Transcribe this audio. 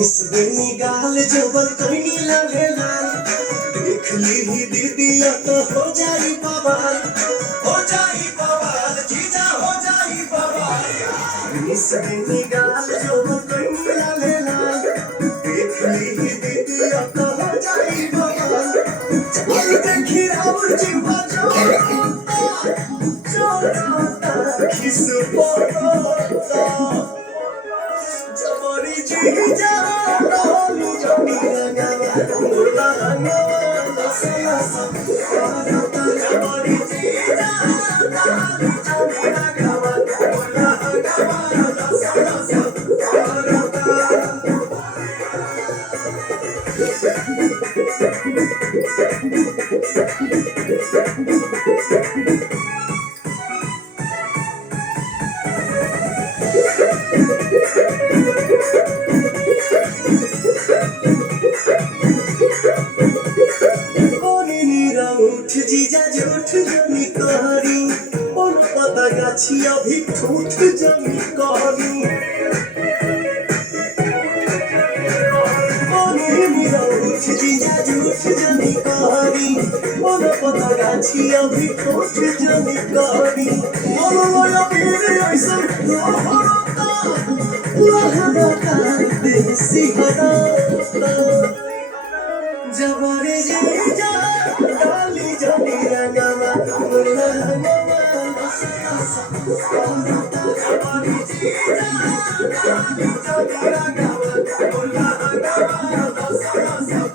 इस दिन गाल जबल कहीं लगे लाल देख ली ही दीदिया तो हो जाई बवाल जीजा हो जाई बवाल इस दिन गाल जबल कहीं लगे लाल देख ली ही दीदिया तो हो जाई बवाल चल देखी और जीवा जोड़ता खिस पोता जबरी जीजा डाली जबरी रंगवा मुर्दा रंगवा सया सब जबरी जीजा डाली जबरी रंगवा मुर्दा रंगवा सया सब जीजा झूठ जमी कहरी और पता गाछी अभी ठूठ जमी कहरी जीजा झूठ जमी कहरी और पता गाछी अभी ठूठ जमी कहरी और लोया फिर ऐसा लहरता देसी हराता जबरे जीजा डाली जबरी रंगवा मुर्दा रंगवा सया सब जबरी जीजा डाली जबरी रंगवा मुर्दा रंगवा सया सब